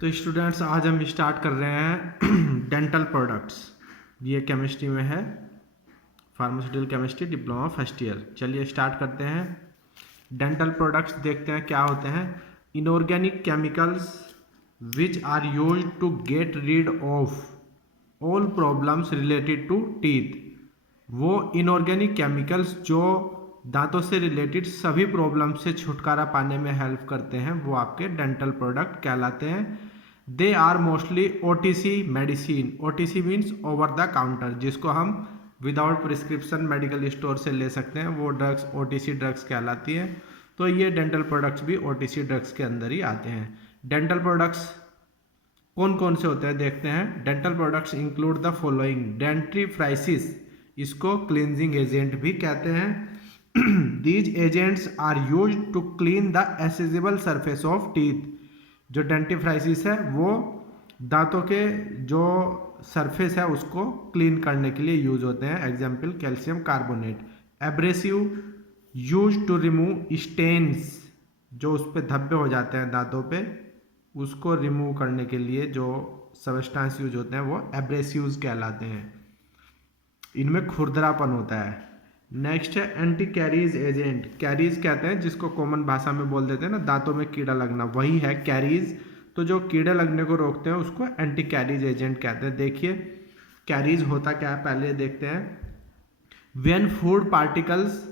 तो स्टूडेंट्स आज हम स्टार्ट कर रहे हैं डेंटल प्रोडक्ट्स। ये केमिस्ट्री में है, pharmaceutical chemistry diploma first year. चलिए स्टार्ट करते हैं। डेंटल प्रोडक्ट्स देखते हैं क्या होते हैं। Inorganic chemicals which are use to get rid of all problems related to teeth. वो इनऑर्गेनिक केमिकल्स जो दांतों से रिलेटेड सभी प्रॉब्लम से छुटकारा पाने में हेल्प करते हैं वो आपके डेंटल प्रोडक्ट कहलाते हैं। They are mostly OTC medicine. OTC means over the counter, जिसको हम विदाउट प्रिस्क्रिप्शन मेडिकल स्टोर से ले सकते हैं, वो ड्रग्स ओटीसी ड्रग्स कहलाती है। तो ये डेंटल प्रोडक्ट्स भी ओटीसी ड्रग्स के अंदर ही आते हैं। डेंटल प्रोडक्ट्स कौन कौन से होते हैं देखते हैं। Dental products include the following. Dentifrices, इसको क्लींजिंग एजेंट भी कहते हैं। These agents are use to clean the accessible surface of teeth. जो डेंटिफ्राइसिस है वो दांतों के जो सरफेस है उसको क्लीन करने के लिए यूज होते हैं। Example calcium carbonate. Abrasive, use to remove stains, जो उस पर धब्बे हो जाते हैं दांतों पे, उसको रिमूव करने के लिए जो सब्सटेंस यूज होते हैं वो एब्रेसिव्स कहलाते हैं। इनमें खुरदरापन होता है। नेक्स्ट है एंटी कैरीज एजेंट। कैरीज कहते हैं जिसको कॉमन भाषा में बोल देते हैं ना, दांतों में कीड़ा लगना, वही है कैरीज। तो जो कीड़े लगने को रोकते हैं उसको एंटी कैरीज एजेंट कहते हैं। देखिए कैरीज होता क्या है पहले देखते हैं। When food particles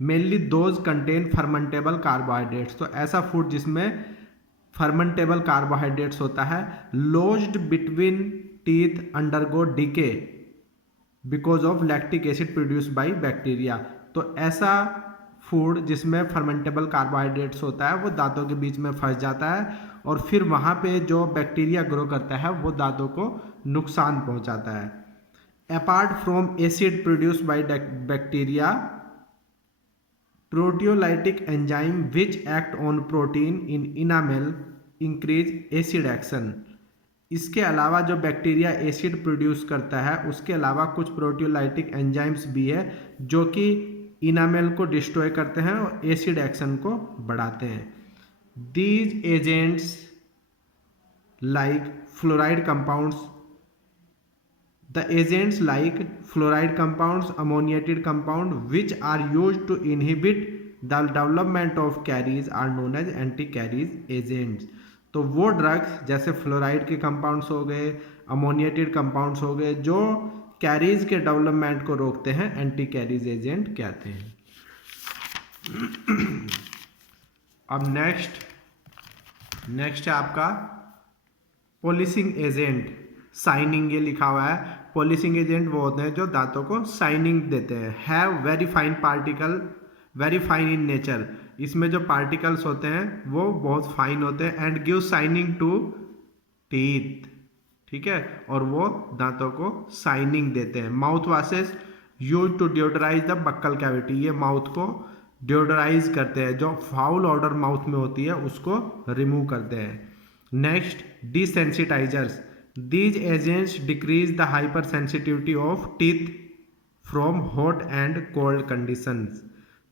mainly those contain fermentable carbohydrates, तो ऐसा फूड जिसमें फर्मेंटेबल कार्बोहाइड्रेट्स होता है, lodged between teeth undergo decay because of lactic acid produce by bacteria. तो ऐसा फूड जिसमें फर्मेंटेबल कार्बोहाइड्रेट्स होता है वो दांतों के बीच में फंस जाता है और फिर वहाँ पे जो बैक्टीरिया ग्रो करता है वो दांतों को नुकसान पहुँचाता है। Apart from acid produce by bacteria, proteolytic enzyme which act on protein in enamel increase acid action. इसके अलावा जो बैक्टीरिया एसिड प्रोड्यूस करता है उसके अलावा कुछ प्रोटियोलाइटिक एंजाइम्स भी है जो कि इनामेल को डिस्ट्रॉय करते हैं और एसिड एक्शन को बढ़ाते हैं। These agents like fluoride compounds, the agents like fluoride compounds, ammoniated compound which are used to inhibit the development of caries are known as anti caries agents. तो वो drugs जैसे fluoride के compounds हो गए, ammoniated compounds हो गए, जो carries के डेवलपमेंट को रोकते हैं, एंटी कैरीज एजेंट कहते हैं। अब नेक्स्ट है आपका पॉलिशिंग एजेंट। शाइनिंग ये लिखा हुआ है। पॉलिशिंग एजेंट वो होते हैं जो दांतों को शाइनिंग देते हैं। Have very fine particle, very fine in nature, इसमें जो पार्टिकल्स होते हैं वो बहुत फाइन होते हैं। And give shining to teeth, ठीक है, और वो दांतों को शाइनिंग देते हैं। Mouthwashes use to deodorize the buccal cavity, ये माउथ को डिओडराइज करते हैं, जो फाउल ऑडर माउथ में होती है उसको रिमूव करते हैं। Next desensitizers, these agents decrease the hypersensitivity of teeth from hot and cold conditions.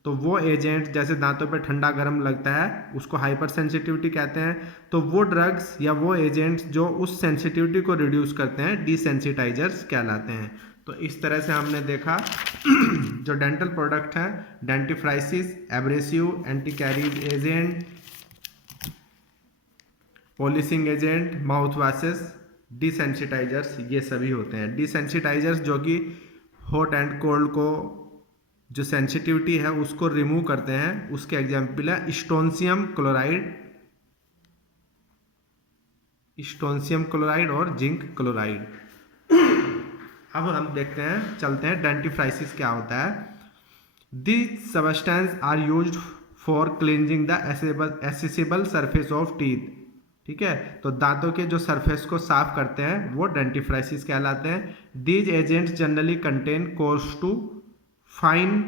तो वो एजेंट जैसे दांतों पे ठंडा गर्म लगता है उसको हाइपर सेंसिटिविटी कहते हैं। तो वो ड्रग्स या वो एजेंट्स जो उस सेंसिटिविटी को रिड्यूस करते हैं डिसेंसिटाइजर्स कहलाते हैं। तो इस तरह से हमने देखा जो डेंटल प्रोडक्ट हैं, dentifrices, abrasive, anti caries agent, polishing agent, mouthwashes, desensitizers, ये सभी होते हैं। डिसेंसिटाइजर्स जो कि हॉट एंड कोल्ड को जो सेंसिटिविटी है उसको रिमूव करते हैं, उसके एग्जाम्पल है स्टोन्सियम क्लोराइड और जिंक क्लोराइड। अब हम देखते हैं, चलते हैं डेंटिफ्राइसिस क्या होता है। This substance are used for cleansing the accessible surface of teeth, ठीक है, तो दांतों के जो सरफेस को साफ करते हैं वो डेंटिफ्राइसिस कहलाते हैं। These agents generally contain coarse to fine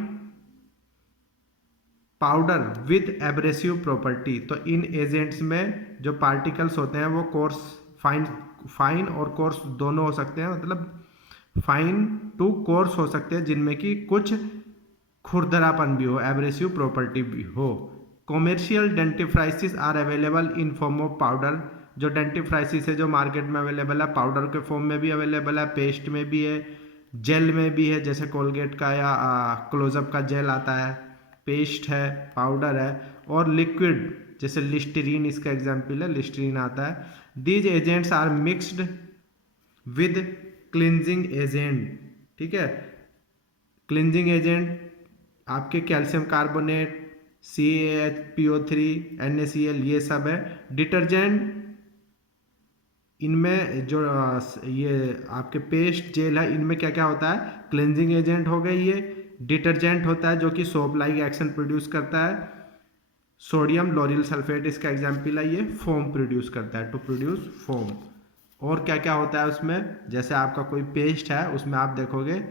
powder with abrasive property. तो इन एजेंट्स में जो पार्टिकल्स होते हैं वो कोर्स, फाइन और कोर्स दोनों हो सकते हैं, मतलब फाइन टू कोर्स हो सकते हैं जिनमें कि कुछ खुरदरापन भी हो, एब्रेसिव प्रॉपर्टी भी हो। Commercial dentifrices are available in form of powder जो डेंटिफ्राइसिस है जो मार्केट में अवेलेबल है, पाउडर के फॉर्म में भी अवेलेबल है, पेस्ट में भी है, जेल में भी है, जैसे कोलगेट का या क्लोजअप का जेल आता है, पेस्ट है, पाउडर है, और लिक्विड जैसे लिस्टरीन इसका एग्जाम्पल है, लिस्टरीन आता है। These agents are mixed with cleansing agent, ठीक है। क्लिनजिंग एजेंट आपके कैल्शियम कार्बोनेट, CaHPO3, NaCl ये सब है। डिटर्जेंट इनमें जो ये आपके पेस्ट जेल है इनमें क्या क्या होता है, क्लिनजिंग एजेंट हो गए, ये डिटर्जेंट होता है जो कि सोप लाइक एक्शन प्रोड्यूस करता है। सोडियम लॉरिल सल्फेट इसका एग्जाम्पल है, ये फोम प्रोड्यूस करता है, टू प्रोड्यूस फोम। और क्या क्या होता है उसमें, जैसे आपका कोई पेस्ट है उसमें आप देखोगे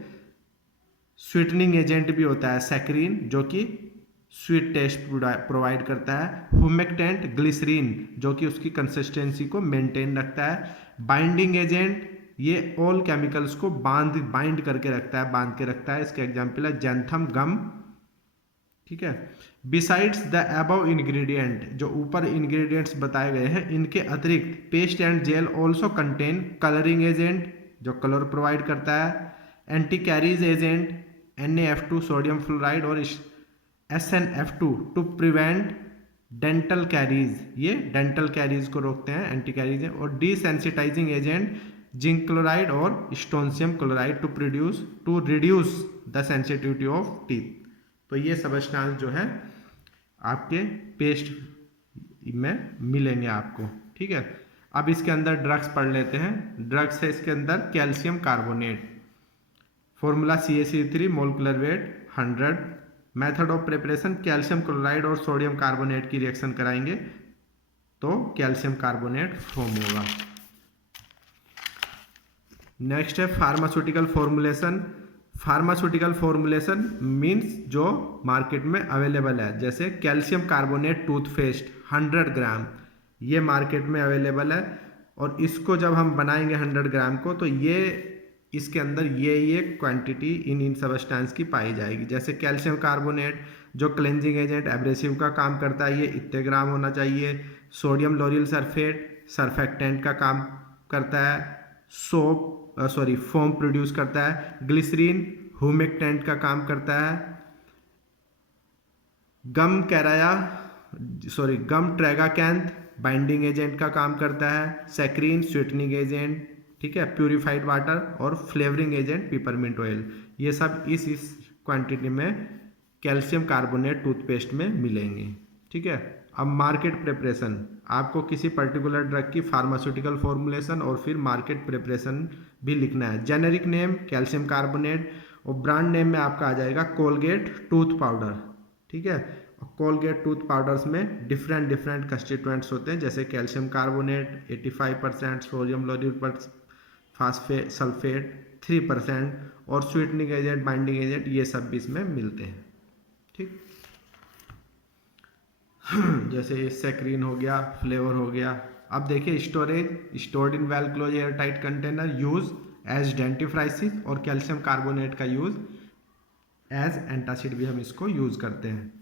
स्वीटनिंग एजेंट भी होता है, सैकरीन, जो कि स्वीट टेस्ट प्रोवाइड करता है। हुमेक्टेंट ग्लिसरीन जो कि उसकी कंसिस्टेंसी को मेंटेन रखता है। बाइंडिंग एजेंट ये ऑल केमिकल्स को बाइंड करके रखता है, बांध के रखता है, इसका एग्जाम्पल है जैंथम गम, ठीक है। बिसाइड्स द अबव इंग्रेडिएंट, जो ऊपर इंग्रेडिएंट्स बताए गए हैं इनके अतिरिक्त paste and gel also contain colouring agent जो कलर प्रोवाइड करता है, anti caries agent NaF2 sodium fluoride और SnF2 to prevent dental caries, ये डेंटल कैरीज को रोकते हैं, एंटी कैरीज है। और डिसेंसिटाइजिंग एजेंट जिंक क्लोराइड और strontium chloride to reduce the sensitivity of teeth. तो ये सब्सटेंस जो है आपके पेस्ट में मिलेंगे आपको, ठीक है। अब इसके अंदर ड्रग्स पढ़ लेते हैं। ड्रग्स है इसके अंदर calcium carbonate, formula CaCO3 molecular weight 100। Method of preparation calcium chloride और सोडियम कार्बोनेट की रिएक्शन कराएंगे तो कैल्शियम कार्बोनेट फॉर्म होगा। नेक्स्ट है pharmaceutical formulation. Pharmaceutical formulation means जो मार्केट में अवेलेबल है, जैसे कैल्शियम कार्बोनेट टूथपेस्ट 100 ग्राम ये मार्केट में अवेलेबल है, और इसको जब हम बनाएंगे 100 ग्राम को तो ये इसके अंदर ये क्वांटिटी इन सब्सटेंस की पाई जाएगी। जैसे कैल्शियम कार्बोनेट जो क्लेंजिंग एजेंट एब्रेसिव का काम करता है, ये इतने ग्राम होना चाहिए। सोडियम लॉरिल सल्फेट सरफेक्टेंट का काम करता है, फोम प्रोड्यूस करता है। ग्लिसरीन हुमेक्टेंट का काम करता है। गम ट्रेगाकैंथ बाइंडिंग एजेंट का काम करता है। सैक्रीन स्वीटनिंग एजेंट, ठीक है। प्यूरिफाइड वाटर और फ्लेवरिंग एजेंट पिपरमिंट ऑयल, ये सब इस क्वांटिटी में कैल्शियम कार्बोनेट टूथपेस्ट में मिलेंगे, ठीक है। अब मार्केट प्रिपरेशन, आपको किसी पर्टिकुलर ड्रग की फार्मास्यूटिकल फॉर्मुलेशन और फिर मार्केट प्रिपरेशन भी लिखना है। जेनेरिक नेम कैल्शियम कार्बोनेट और ब्रांड नेम में आपका आ जाएगा कोलगेट टूथ पाउडर, ठीक है। कोलगेट टूथ पाउडर्स में डिफरेंट कंस्टिट्यूएंट्स होते हैं, जैसे calcium carbonate 85%, sodium lauryl phosphate sulphate 3% और स्वीटनिंग एजेंट बाइंडिंग एजेंट ये सब भी इसमें मिलते हैं, ठीक। जैसे सैक्रीन हो गया, फ्लेवर हो गया। अब देखिए storage, stored in well close air tight container, use as dentifrices, और कैल्शियम कार्बोनेट का यूज एज एंटासिड भी हम इसको यूज करते हैं।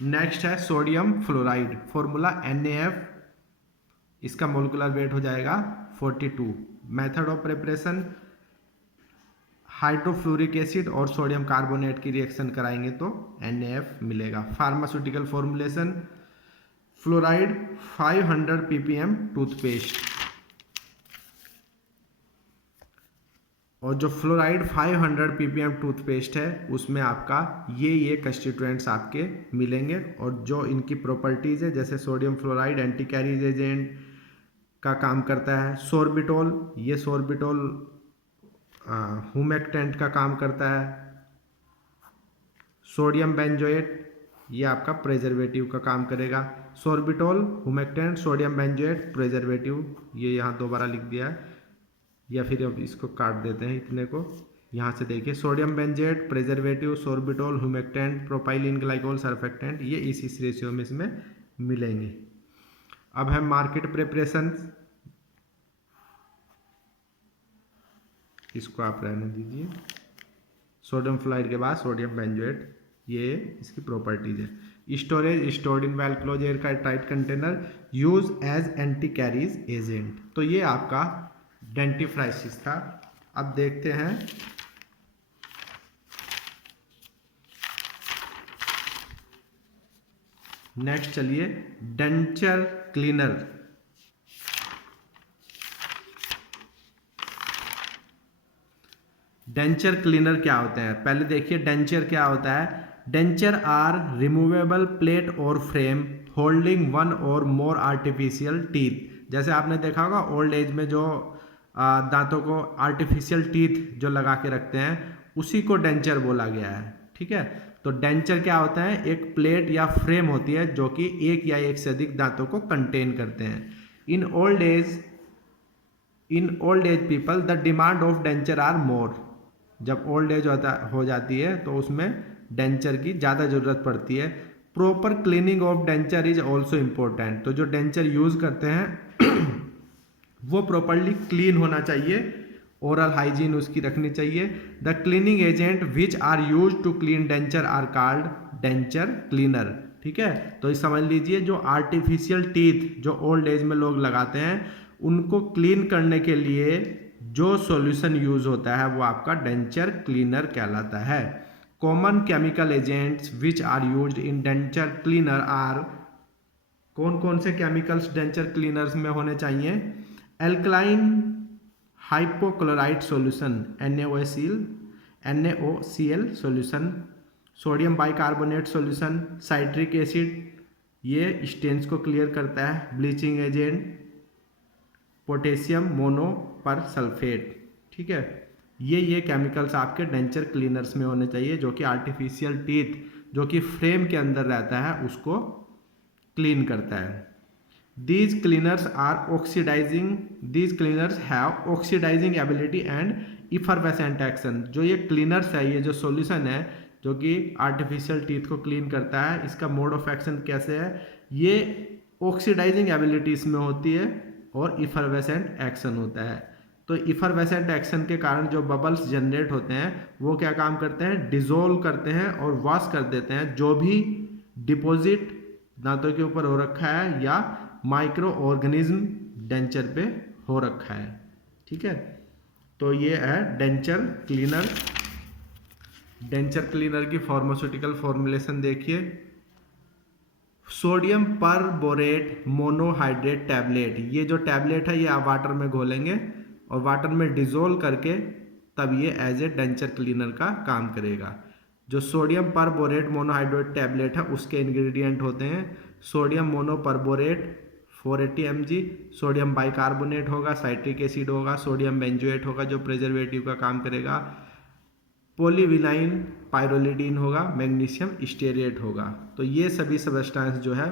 नेक्स्ट है सोडियम फ्लोराइड, फॉर्मूला NaF, इसका मोलिकुलर वेट हो जाएगा 42। Method of preparation hydrofluoric acid और सोडियम कार्बोनेट की रिएक्शन कराएंगे तो NaF मिलेगा। Pharmaceutical formulation fluoride 500 ppm toothpaste, और जो फ्लोराइड 500 ppm टूथपेस्ट है उसमें आपका ये कंस्टिट्यूएंट्स आपके मिलेंगे, और जो इनकी प्रॉपर्टीज़ है जैसे sodium fluoride anti caries agent का काम करता है। सोर्बिटोल, ये सोर्बिटोल हुमेक्टेंट का काम करता है। सोडियम बेंजोएट ये आपका प्रेजर्वेटिव का काम करेगा। सोर्बिटोल, हुमेक्टेंट, सोडियम बेंजोएट, प्रेजर्वेटिव, ये यहाँ दोबारा लिख दिया है, या फिर अब इसको काट देते हैं इतने को। यहाँ से देखिए sodium benzoate, preservative, sorbitol, humectant, propylene glycol, surfactant, ये इस रेशियो में इसमें मिलेंगे। अब है मार्केट प्रिपरेशन, इसको आप रहने दीजिए। सोडियम फ्लोराइड के बाद सोडियम बेंजोएट, ये इसकी प्रॉपर्टीज है। Storage stored in well close air tight container, use as anti caries agent. तो ये आपका डेंटिफ्राइसिस था। अब देखते हैं नेक्स्ट, चलिए डेंचर क्लीनर। डेंचर क्लीनर क्या होते हैं, पहले देखिए डेंचर क्या होता है। डेंचर आर रिमूवेबल प्लेट और फ्रेम होल्डिंग वन और मोर आर्टिफिशियल टीथ। जैसे आपने देखा होगा ओल्ड एज में जो दांतों को आर्टिफिशियल टीथ जो लगा के रखते हैं उसी को डेंचर बोला गया है। ठीक है, तो डेंचर क्या होता है, एक प्लेट या फ्रेम होती है जो कि एक या एक से अधिक दांतों को कंटेन करते हैं। In old age people the demand of denture are more. जब ओल्ड एज हो जाती है तो उसमें डेंचर की ज़्यादा ज़रूरत पड़ती है। Proper cleaning of denture is also important. तो जो डेंचर यूज़ करते हैं वो प्रॉपरली क्लीन होना चाहिए, ओरल हाइजीन उसकी रखनी चाहिए। The cleaning agent which are use to clean denture are called denture cleaner. ठीक है, तो समझ लीजिए जो आर्टिफिशियल टीथ जो ओल्ड एज में लोग लगाते हैं उनको क्लीन करने के लिए जो सॉल्यूशन यूज होता है वो आपका डेंचर क्लीनर कहलाता है। Common chemical agents which are used in denture cleaner are, कौन कौन से केमिकल्स डेंचर क्लीनर्स में होने चाहिए। Alkaline hypochlorite solution NaOCl solution, sodium bicarbonate solution, citric acid ये स्टेन्स को क्लियर करता है। Bleaching agent potassium monopersulphate है, ये केमिकल्स आपके डेंचर क्लीनर्स में होने चाहिए जो कि आर्टिफिशियल टीथ जो कि फ्रेम के अंदर रहता है उसको क्लीन करता है। These cleaners have oxidizing ability and effervescent action। जो ये क्लीनर्स है, ये जो सॉल्यूशन है जो कि आर्टिफिशियल टीथ को क्लीन करता है, इसका मोड ऑफ एक्शन कैसे है, ये ऑक्सीडाइजिंग एबिलिटी इसमें होती है और इफरवेसेंट एक्शन होता है। तो इफरवेसेंट एक्शन के कारण जो बबल्स जनरेट होते हैं वो क्या काम करते हैं, डिजोल्व करते हैं और वॉश कर देते हैं जो भी डिपॉजिट दांतों के ऊपर हो रखा है या माइक्रो ऑर्गेनिज्म डेंचर पे हो रखा है। ठीक है, तो ये है डेंचर क्लीनर। डेंचर क्लीनर की फार्मास्यूटिकल फॉर्मुलेशन देखिए। सोडियम परबोरेट मोनोहाइड्रेट टैबलेट, ये जो टैबलेट है ये आप वाटर में घोलेंगे और वाटर में डिजोल्व करके तब ये एज ए डेंचर क्लीनर का काम करेगा। जो सोडियम परबोरेट मोनोहाइड्रेट टैबलेट है उसके इंग्रेडिएंट होते हैं सोडियम मोनोपरबोरेट 480 mg, सोडियम बाइकार्बोनेट होगा, साइट्रिक एसिड होगा, सोडियम बेंजोएट होगा जो प्रिजर्वेटिव का काम करेगा, पॉलीविनाइल पाइरोलिडीन होगा, मैग्नीशियम स्टेरेट होगा। तो ये सभी सब्सटेंस जो है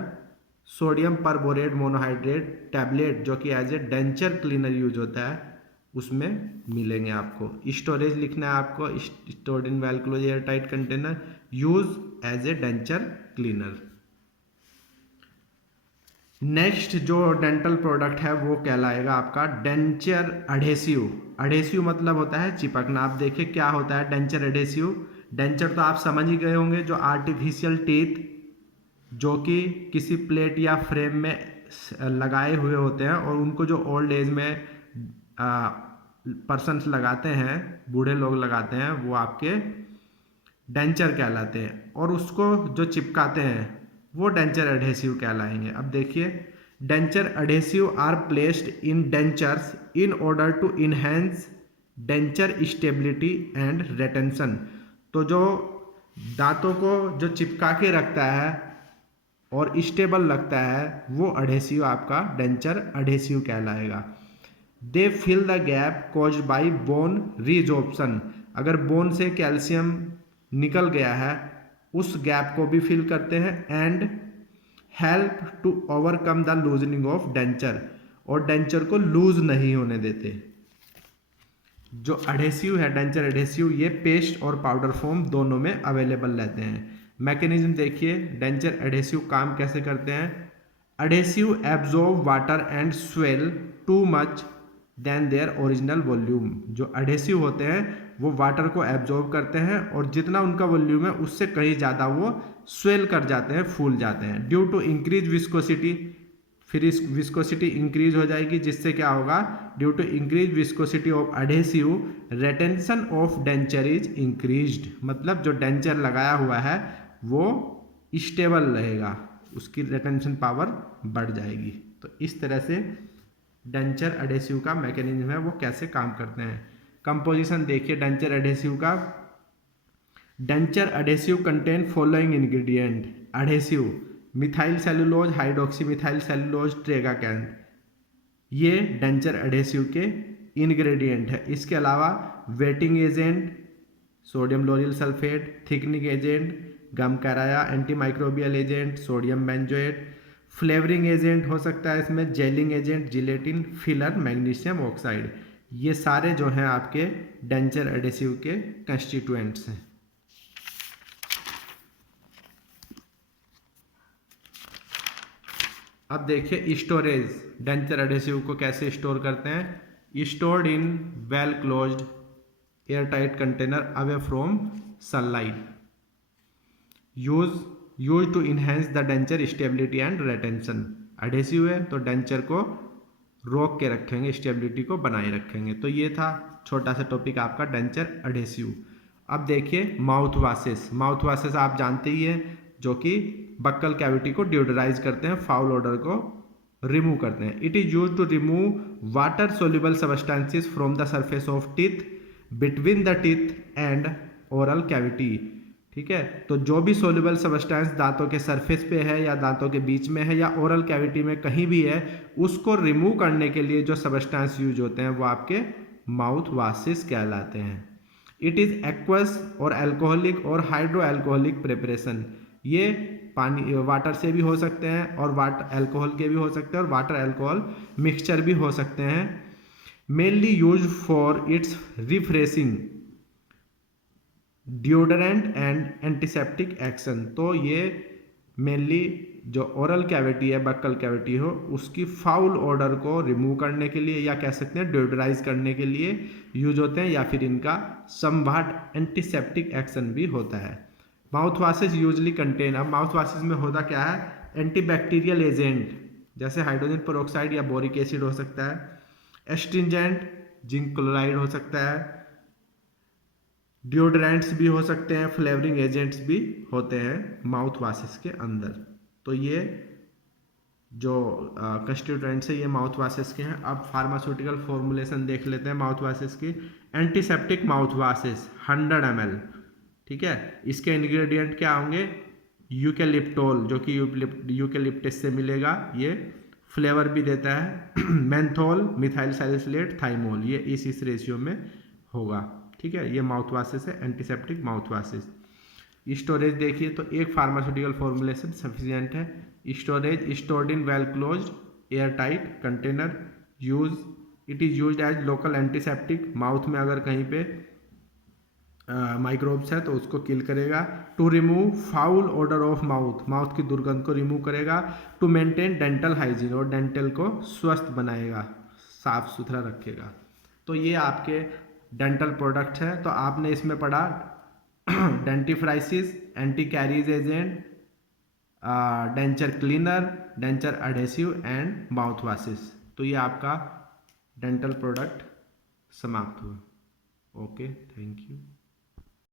सोडियम परबोरेट मोनोहाइड्रेट टैबलेट जो कि as a denture cleaner use होता है उसमें मिलेंगे आपको। स्टोरेज लिखना है आपको, stored in well close air tight container, use as a denture cleaner. Next जो डेंटल प्रोडक्ट है वो कहलाएगा आपका डेंचर एडहेसिव। एडहेसिव मतलब होता है चिपकना। आप देखिए क्या होता है डेंचर एडहेसिव। डेंचर तो आप समझ ही गए होंगे, जो आर्टिफिशियल टीथ जो कि किसी प्लेट या फ्रेम में लगाए हुए होते हैं और उनको जो ओल्ड एज में पर्सन्स लगाते हैं, बूढ़े लोग लगाते हैं, वो आपके डेंचर कहलाते हैं और उसको जो चिपकाते हैं वो डेंचर एडहेसिव कहलाएंगे। अब देखिए denture adhesive are placed in dentures in order to enhance denture stability and retention. तो जो दांतों को जो चिपका के रखता है और स्टेबल लगता है वो एडहेसिव आपका डेंचर एडहेसिव कहलाएगा। They fill the gap caused by bone resorption. अगर बोन से कैल्शियम निकल गया है उस गैप को भी फिल करते हैं and help to overcome the loosening of denture, और डेंचर को लूज नहीं होने देते। जो एडहेसिव है डेंचर एडहेसिव ये पेस्ट और पाउडर फॉर्म दोनों में अवेलेबल रहते हैं। मैकेनिज्म देखिए डेंचर एडहेसिव काम कैसे करते हैं। Adhesive absorb water and swell too much than their original volume. जो एडहेसिव होते हैं वो वाटर को एब्जॉर्ब करते हैं और जितना उनका वॉल्यूम है उससे कहीं ज़्यादा वो स्वेल कर जाते हैं, फूल जाते हैं। ड्यू टू इंक्रीज विस्कोसिटी, फिर इस विस्कोसिटी इंक्रीज हो जाएगी, जिससे क्या होगा, due to increase viscosity of adhesive retention of denture is increased, मतलब जो डेंचर लगाया हुआ है वो स्टेबल रहेगा, उसकी रेटेंशन पावर बढ़ जाएगी। तो इस तरह से डेंचर एडेसिव का मैकेनिज्म है वो कैसे काम करते हैं। कंपोजिशन देखिए डेंचर एडेसिव का। Denture adhesive contain following ingredient. Adhesive methyl cellulose, hydroxy methyl cellulose, tragacanth, ये डेंचर एडेसिव के इंग्रेडिएंट है। इसके अलावा wetting agent sodium lauryl sulphate, thickening agent gum karaya, anti microbial agent sodium benzoate, flavouring agent हो सकता है इसमें, gelling agent gelatin, filler magnesium oxide, ये सारे जो हैं आपके डेंचर एडेसिव के कंस्टिट्यूएंट्स हैं। अब देखिए स्टोरेज, डेंचर एडेसिव को कैसे स्टोर करते हैं। Stored in well closed air tight container away from sunlight, use to enhance the denture stability and retention. Adhesive है तो डेंचर को रोक के रखेंगे, स्टेबिलिटी को बनाए रखेंगे। तो ये था छोटा सा टॉपिक आपका डेंचर एडेसिव। अब देखिए माउथ वाशेस। माउथ वाशेस आप जानते ही हैं, जो कि बक्कल कैविटी को डिओडराइज करते हैं, फाउल ओडर को रिमूव करते हैं। It is use to remove water soluble substances from the surface of teeth, between the teeth and oral cavity. ठीक है, तो जो भी सोल्यूबल सब्सटेंस दांतों के सरफेस पे है या दांतों के बीच में है या ओरल कैविटी में कहीं भी है, उसको रिमूव करने के लिए जो सब्सटेंस यूज होते हैं वो आपके माउथ वाशेस कहलाते हैं। इट इज एक्वस और अल्कोहलिक और हाइड्रो अल्कोहलिक प्रिपरेशन, ये पानी वाटर से भी हो सकते हैं और वाटर अल्कोहल के भी हो सकते हैं और वाटर अल्कोहल मिक्सचर भी हो सकते हैं। Mainly use for its refreshing, deodorant and antiseptic action. तो ये मेनली जो ओरल कैविटी है, बक्कल कैविटी हो, उसकी फाउल ओडर को रिमूव करने के लिए या कह सकते हैं डिओडराइज करने के लिए यूज होते हैं, या फिर इनका समवाट एंटीसेप्टिक एक्शन भी होता है। माउथ वाशेस यूजली कंटेन, अब माउथ वाशेस में होता क्या है, एंटीबैक्टीरियल एजेंट जैसे हाइड्रोजन पेरोक्साइड या बोरिक एसिड हो सकता है, एस्ट्रिंजेंट जिंक क्लोराइड हो सकता है, डिओड्रेंट्स भी हो सकते हैं, फ्लेवरिंग एजेंट्स भी होते हैं माउथ वाशेस के अंदर। तो ये जो कंस्टिट्यूएंट्स है ये माउथ वाशेस के हैं। अब फार्मास्यूटिकल फॉर्मुलेशन देख लेते हैं माउथ वाशेस की। एंटीसेप्टिक माउथ वाशेस 100 ml, ठीक है, इसके इंग्रेडिएंट क्या होंगे, यूकेलिप्टोल जो कि यूकेलिप्टस से मिलेगा, ये फ्लेवर भी देता है, मेंथोल, मिथाइल सैलिसिलेट, थाइमोल, ये इस रेशियो में होगा। ठीक है, ये माउथ वाशेस है, एंटीसेप्टिक माउथ वाशेस। स्टोरेज देखिए तो एक फार्मास्यूटिकल फॉर्मुलेशन सफिशिएंट है। Storage stored in well closed air tight container, use it is used as local antiseptic, mouth में अगर कहीं पे माइक्रोब्स है तो उसको किल करेगा। To remove foul odour of mouth, mouth की दुर्गंध को रिमूव करेगा। टू मेंटेन डेंटल हाइजीन, और डेंटल को स्वस्थ बनाएगा, साफ सुथरा रखेगा। तो ये आपके डेंटल प्रोडक्ट है। तो आपने इसमें पढ़ा dentifrices, anti caries agent, denture cleaner, denture adhesive and mouth washes. तो ये आपका डेंटल प्रोडक्ट समाप्त हुआ। Okay, thank you.